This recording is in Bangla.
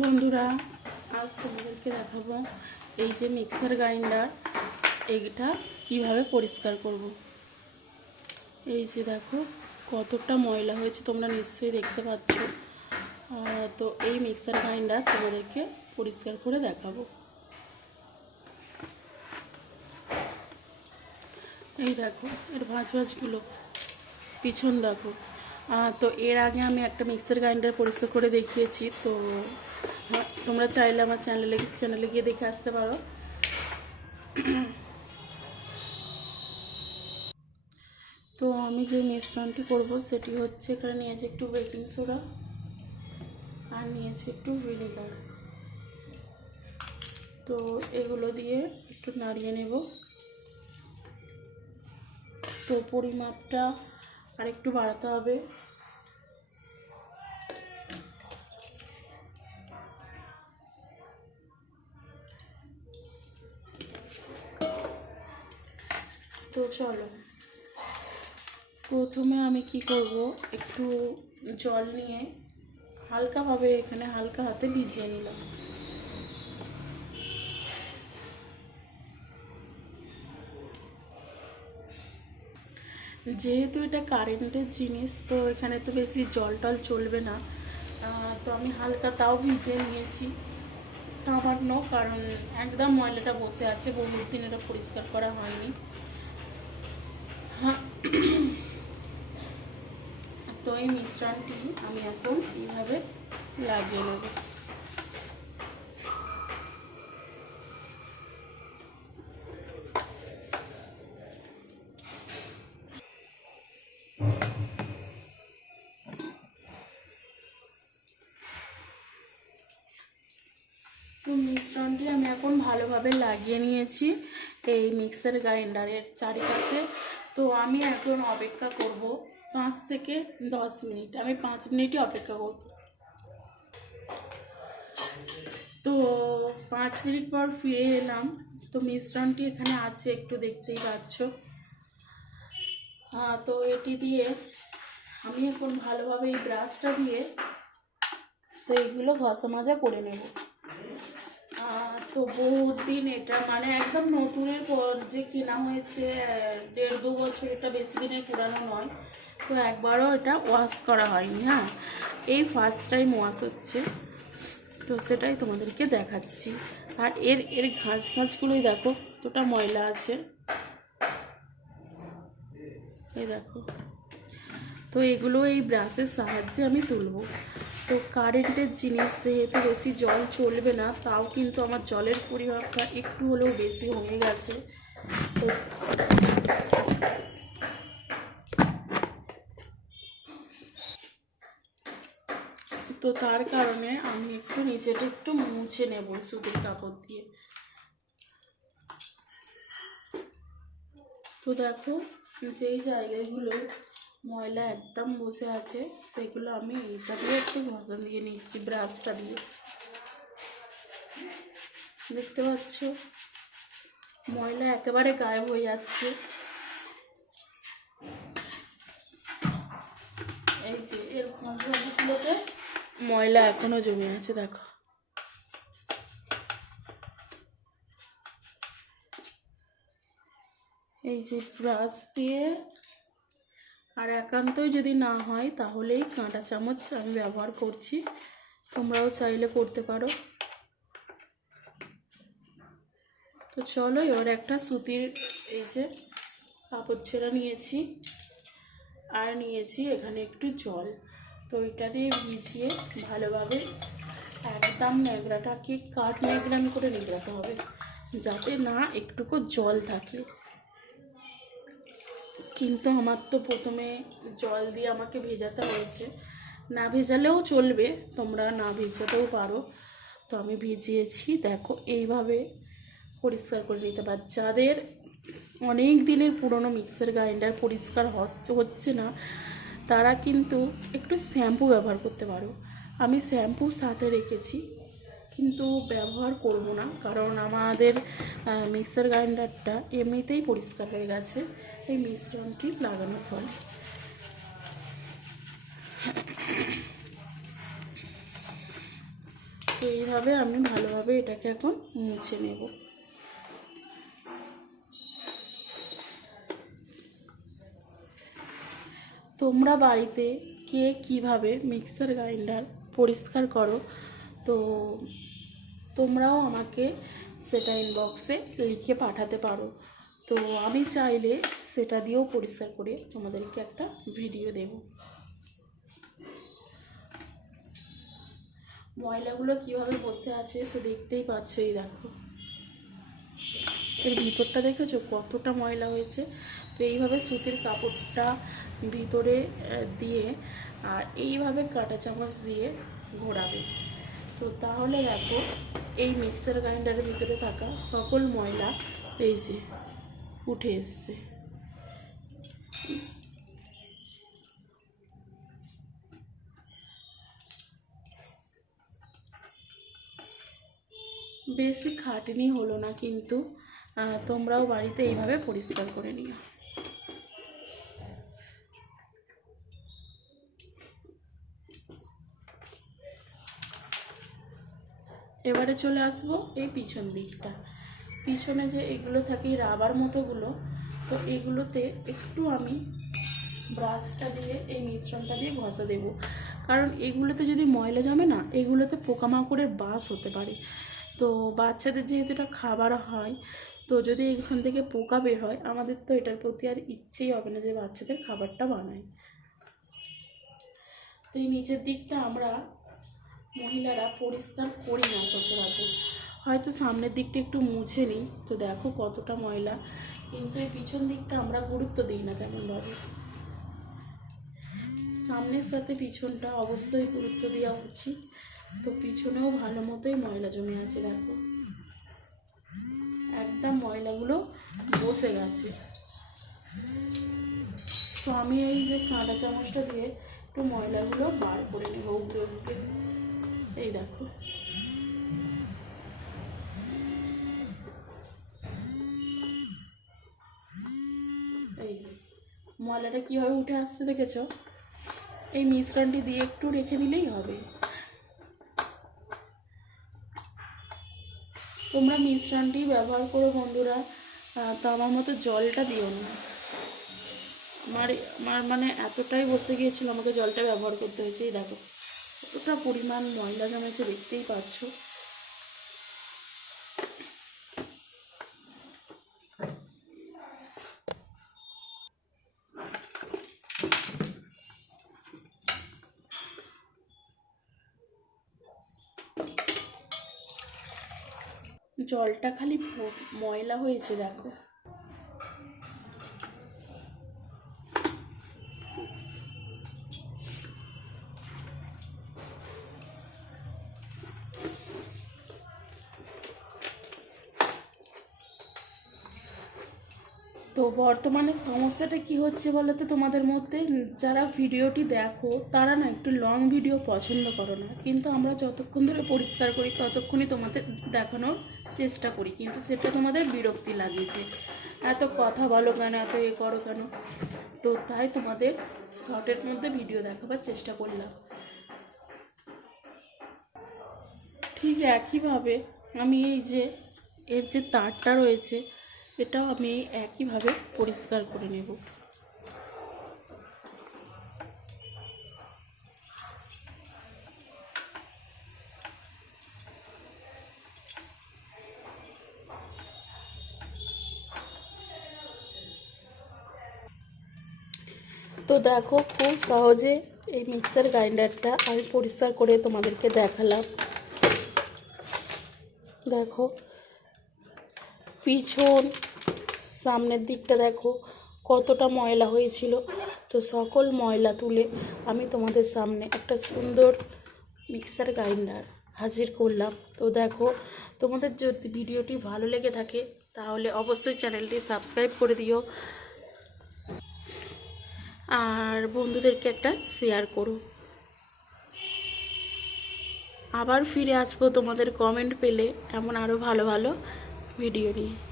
বন্ধুরা, আজ তোমাদেরকে দেখাবো এই যে মিক্সার গ্রাইন্ডার এইটা কীভাবে পরিষ্কার করব। এই যে দেখো, কতটা ময়লা হয়েছে, তোমরা নিশ্চয়ই দেখতে পাচ্ছ। তো এই মিক্সার গ্রাইন্ডার তোমাদেরকে পরিষ্কার করে দেখাবো। এই দেখো, এর ভাঁজ ভাঁজগুলো, পিছন দেখো। তো এর আগে আমি একটা মিক্সার গ্রাইন্ডার পরিষ্কার করে দেখিয়েছি তো হ্যাঁ, তোমরা চাইলে আমার চ্যানেলে চ্যানেলে গিয়ে দেখে আসতে পারো। তো আমি যে মিশ্রণটি করব সেটি হচ্ছে এখানে নিয়েছি একটু বেকিং সোডা আর নিয়েছি একটু ভিনেগার। তো এগুলো দিয়ে একটু নাড়িয়ে নেব। তো পরিমাপটা আর একটু বাড়াতে হবে। তো চলো। প্রথমে আমি কি করব? একটু জল নিয়ে হালকাভাবে এখানে হালকা হাতে ভিজিয়ে নিলাম। যেহেতু এটা কারেন্টের জিনিস, তো এখানে তো বেশি জল টল চলবে না। তো আমি হালকা তাও ভিজিয়ে নিয়েছি। সামান্য, কারণ একদম ময়লাটা বসে আছে বহুত দিন এটা পরিষ্কার করা হয়নি। হ্যাঁ। তো এই মিশ্রণটি আমি এখন এইভাবে লাগিয়ে নেব তো মিশ্রণটি আমি এখন ভালোভাবে লাগিয়ে নিয়েছি এই মিক্সার গ্রাইন্ডারের চারিপাশে। তো আমি এখন অপেক্ষা করব পাঁচ থেকে দশ মিনিট। আমি পাঁচ মিনিটই অপেক্ষা করব তো পাঁচ মিনিট পর ফিরে এলাম। তো মিশ্রণটি এখানে আছে, একটু দেখতেই পাচ্ছ। তো এটি দিয়ে আমি এখন ভালোভাবে এই ব্রাশটা দিয়ে তো এইগুলো ঘষা মাজা করে নেব। তো বহুত দিন এটা মানে একদম নতুনের পর যে কেনা হয়েছে, দেড় দু বছর, এটা বেশি দিনের পুরানো নয়। তো একবারও এটা ওয়াশ করা হয়নি হ্যাঁ? এই ফার্স্ট টাইম ওয়াশ হচ্ছে। তো সেটাই তোমাদেরকে দেখাচ্ছি। আর এর এর ঘাস ঘাসগুলোই দেখো কতটা ময়লা আছে। এই দেখো। তো এগুলো এই ব্রাশের সাহায্যে আমি তুলবো। তো কারেন্টের জিনিস যেহেতু বেশি জল চলবে না, তাও কিন্তু আমার জলের পরিমাপটা একটু হলেও বেশি হয়ে গেছে। তো তো তার কারণে আমি একটু নিচেটা একটু মুছে নেব সুতির কাপড় দিয়ে। তো দেখো, যেই জায়গাগুলো ময়লা একদম বসে আছে, সেগুলো আমি এটা দিয়ে একটু ঘষা দিয়ে নিচ্ছি, ব্রাশটা দিয়ে। দেখতে পাচ্ছ? ময়লা একেবারে গায়েব হয়ে যাচ্ছে। এই যে, এর ঘষাগুলোতে ময়লা এখনও জমে আছে, দেখো। এই যে ব্রাশ দিয়ে আর একান্তই যদি না হয়, তাহলেই কাঁটা চামচ আমি ব্যবহার করছি। তোমরাও চাইলে করতে পারো। তো চলো, এবার একটা সুতির এই যে কাপড় ছেঁড়া নিয়েছি। আর নিয়েছি এখানে একটু জল। তো এটা দিয়ে ভিজিয়ে ভালোভাবে একদম ন্যাংরাটাকে কাঠ ন্যাংরান করে নিগড়াতে হবে, যাতে না একটুকু জল থাকে। কিন্তু আমার তো প্রথমে জল দিয়ে আমাকে ভেজাতে হয়েছে। না ভেজালেও চলবে, তোমরা না ভেজাতেও পারো। তো আমি ভিজিয়েছি, দেখো এইভাবে পরিষ্কার করে নিতে পার যাদের অনেক দিনের পুরনো মিক্সার গ্রাইন্ডার পরিষ্কার হচ্ছে না, তারা কিন্তু একটু শ্যাম্পু ব্যবহার করতে পারো। আমি শ্যাম্পু সাথে রেখেছি। কিন্তু ব্যবহার করব না, কারণ আমাদের মিক্সার গ্রাইন্ডারটা এমনিতেই পরিষ্কার হয়ে গেছে। এই মিশ্রণটি লাগানোর ফলে। তো এইভাবে আমি ভালোভাবে এটাকে এখন মুছে নেব। তোমরা বাড়িতে কে কীভাবে মিক্সার গ্রাইন্ডার পরিষ্কার করো তো তোমরাও আমাকে সেটা ইনবক্সে লিখে পাঠাতে পারো। তো আমি চাইলে সেটা দিয়েও পরিষ্কার করে তোমাদেরকে একটা ভিডিও দেব। ময়লাগুলো কীভাবে বসে আছে তো দেখতেই পাচ্ছ, এই দেখো। এর ভিতরটা দেখেছ? কতটা ময়লা হয়েছে। তো এইভাবে সুতির কাপড়টা ভিতরে দিয়ে, আর এইভাবে কাঁটা চামচ দিয়ে ঘোরাবে। তো তাহলে দেখো, এই মিক্সার গ্রাইন্ডারের ভিতরে থাকা সকল ময়লা এই যে উঠে এসছে। বেশি খাটনি হলো না কিন্তু তোমরাও বাড়িতে এইভাবে পরিষ্কার করে নিও। এবারে চলে আসব এই পিছন দিকটা। পিছনে যে এগুলো থাকে রাবার মতোগুলো, তো এগুলোতে একটু আমি ব্রাশটা দিয়ে, এই মিশ্রণটা দিয়ে ঘষা দেবো। কারণ এগুলোতে যদি ময়লা জমে না, এগুলোতে পোকামাকড়ের বাস হতে পারে। তো বাচ্চাদের যেহেতু এটা খাবার হয়, তো যদি এখান থেকে পোকা বের হয়, আমাদের তো এটার প্রতি আর ইচ্ছেই হবে না যে বাচ্চাদের খাবারটা বানাই তো এই নিচের দিকটা আমরা মহিলারা পরিষ্কার করি না সচরাচর। হয়তো সামনের দিকটা একটু মুছে নিই। তো দেখো কতটা ময়লা। কিন্তু এই পিছন দিকটা আমরা গুরুত্ব দিই না তেমনভাবে সামনের সাথে পিছনটা অবশ্যই গুরুত্ব দেওয়া উচিত। তো পিছনেও ভালো মতোই ময়লা জমে আছে, দেখো। একদম ময়লাগুলো বসে গেছে। তো আমি এই যে কাঁটা চামচটা দিয়ে একটু ময়লাগুলো বার করে নেব উপরে উপরে। এই দেখো। এই যে, ময়লাটা কীভাবে উঠে আসছে দেখেছ? এই মিশ্রণটি দিয়ে একটু রেখে দিলেই হবে। তোমরা মিশ্রণটি ব্যবহার করো বন্ধুরা তো আমার মতো জলটা দিও না। আমার মানে এতটাই বসে গিয়েছিল আমাকে জলটা ব্যবহার করতে হয়েছে, এই দেখো। কতটা পরিমাণ ময়লা জমেছে দেখতেই পাচ্ছ। জলটা খালি ময়লা হয়েছে দেখো। তো বর্তমানে সমস্যাটা কি হচ্ছে বলো তো তোমাদের মধ্যে? যারা ভিডিওটি দেখো, তারা না একটু লং ভিডিও পছন্দ করো না। কিন্তু আমরা যতক্ষণ ধরে পরিষ্কার করি, ততক্ষণই তোমাদের দেখানোর চেষ্টা করি। কিন্তু সেটা তোমাদের বিরক্তি লাগিয়েছে। এত কথা বলো কেন, এত এ করো কেন? তো তাই তোমাদের শর্টের মধ্যে ভিডিও দেখাবার চেষ্টা করলাম। ঠিক একইভাবে আমি এই যে, এর যে তারটা রয়েছে এটাও আমি একইভাবে পরিষ্কার করে নেব। তো দেখো খুব সহজে এই মিক্সার গ্রাইন্ডারটা আমি পরিষ্কার করে তোমাদেরকে দেখালাম। দেখো পিছন, সামনের দিকটা দেখো, কতটা ময়লা হয়েছিল। তো সকল ময়লা তুলে আমি তোমাদের সামনে একটা সুন্দর মিক্সার গ্রাইন্ডার হাজির করলাম। তো দেখো, তোমাদের যদি ভিডিওটি ভালো লেগে থাকে, তাহলে অবশ্যই চ্যানেলটি সাবস্ক্রাইব করে দিও। আর বন্ধুদেরকে একটা শেয়ার করো। আবার ফিরে আসব তোমাদের কমেন্ট পেলে, এমন আরও ভালো ভালো ভিডিও নিয়ে